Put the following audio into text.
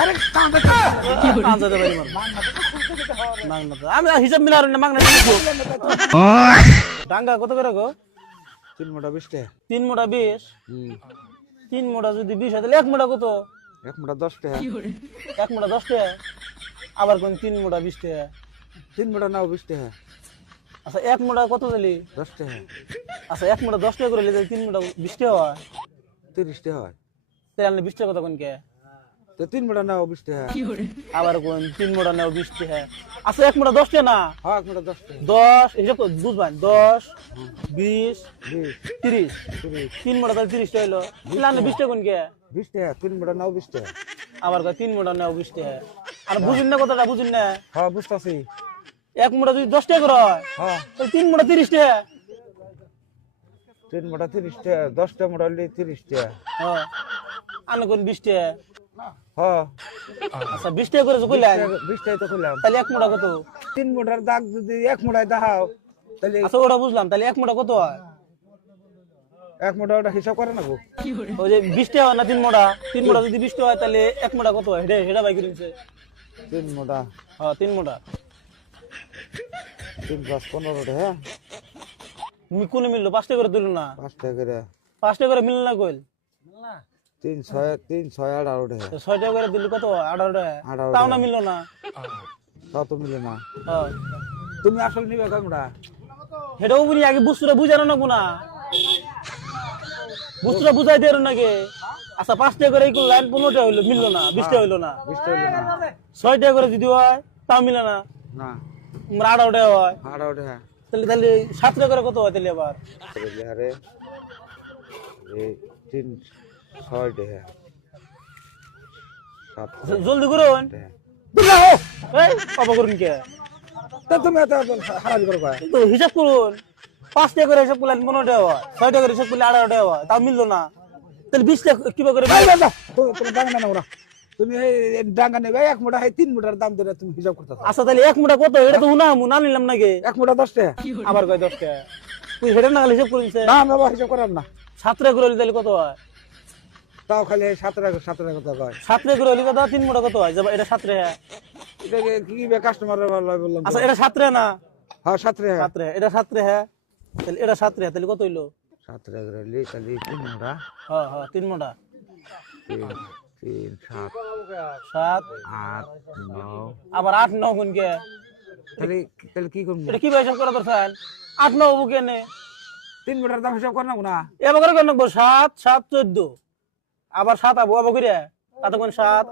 আরে কাঁদতে পারি মাগনা তো আমি হিসাব মিলার না মাগনা ডাঙ্গা কত করে গো 3 মোটা 20 টাকা 3 মোটা 20 3 মোটা যদি 20 হয় তাহলে 1 মোটা কত 1 মোটা 10 টাকা 1 মোটা 10 টাকা আবার কোন 3 মোটা 20 টাকা 3 মোটা নাও 20 টাকা আচ্ছা 1 মোটা কত দিলি 10 টাকা আচ্ছা 1 মোটা 10 টাকা করে নিলে 3 মোটা 20 টাকা হয় 30 টাকা হয় তাহলে আপনি 20 টাকা কত কোন কে তো 3 মোটা নাও 20 টাকা আবার কোন 3 মোটা নাও 20 টাকা আচ্ছা 1 মোটা 10 টাকা না হ্যাঁ 1 মোটা 10 টাকা 10 হিসাব তো বুঝবেন 10 20 20 30 3 মোটা তাহলে 30 টাকা হলো তাহলে আপনি 20 টাকা কোন কে 20 টাকা 3 মোটা নাও 20 টাকা আবার কয় 3 মোটা নাও 20 টাকা আর বুঝুন না কথাটা বুঝুন না হ্যাঁ বুঝতাছি 1 মোটা যদি 10 টাকা করে হয় হ্যাঁ তাহলে 3 মোটা 30 টাকা 3 মোটা 30 টাকা 10 টা মোটা হলে 30 টাকা হ্যাঁ আনে কোন 20 টাকা হ্যাঁ আচ্ছা 20 টাকা করে কইলেন 20 টাকা তো কইলাম তাহলে 1 মোটা কত 3 মোটার দাগ যদি 1 মোটায় দাও তাহলে আচ্ছা ওটা বুঝলাম তাহলে 1 মোটা কত হয় 1 মোটা ওটা হিসাব করে না গো ওই যে 20 টাকা হয় না 3 মোটা 3 মোটা যদি 20 টাকা হয় তাহলে 1 মোটা কত হয় হেডা বাই করিনছে 3 মোটা হ্যাঁ 3 মোটা 3 + 15 টাকা হ্যাঁ মি কোন মিললো 5 টাকা করে দিল না 5 টাকা করে 5 টাকা করে মিলল না কইল 3 6 18 টাকা 6 টাকা করে দিল কত 18 টাকা 18 তাও না মিললো না তাও তো মিলে না হ্যাঁ তুমি আসল নিবে কামড়া হেডাও বুঝি আগে বুঝতে বুঝানো না কোনা বুঝতে বুঝাই দের নাকি আচ্ছা 5 টাকা করে এই লাইন 15 টাকা হইলো মিললো না 20 টাকা হইলো না 20 টাকা হলো না 6 টাকা করে যদি হয় তাও মিলে না না 18 টাকা হয় 18 টাকা তাহলে তাহলে 7 টাকা করে কত হয় তাহলে আবার আরে এই 3 6 টাকা 7 জলদি করুন টাকা এই বাবা করুন কে তা তুমি এত হারাজি করবা তো হিসাব করুন 5 টাকা করে হিসাব করলেন 15 টাকা হয় 6 টাকা করে হিসাব করলে 18 টাকা হয় তাও মিললো না তাহলে 20 টাকা কিভাবে করে তুমি ডাঙ্গা না ওরা তুমি এই ডাঙ্গা নেবে 1 মোটা হয় 3 মোটার দাম ধরে তুমি হিসাব করতেছ আচ্ছা তাহলে 1 মোটা কত এটা তো উনা না নিলাম নাকি 1 মোটা 10 টাকা আবার কয় 10 টাকা তুই হেডে না হিসাব করিস না আমি আবার হিসাব করাম না 7 টাকা করে হলে তাহলে কত হয় তাও খালি 7 টাকা কথা কয় 7 টাকা করে হলে কত 3 মোটা কত হয় এটা 7 টাকা এটা কি বে কাস্টমারের ভালো বললাম আচ্ছা এটা 7 টাকা না হ্যাঁ 7 টাকা 7 টাকা এটা 7 টাকা তাহলে এটা 7 টাকা তাহলে কত হইলো 7 টাকা করে লি তাহলে 3 মোটা হ্যাঁ হ্যাঁ 3 মোটা 3 7 7 8 9 আবার 8 9 গুণ কে তাহলে তাহলে কি করব এটা কি হিসাব করা দরকার 8 9 হবো কেনে 3 মোটার দাম হিসাব কর না এবার করে কেন 7 7 14 আবার 7 আবো আবো করে কত কোন 7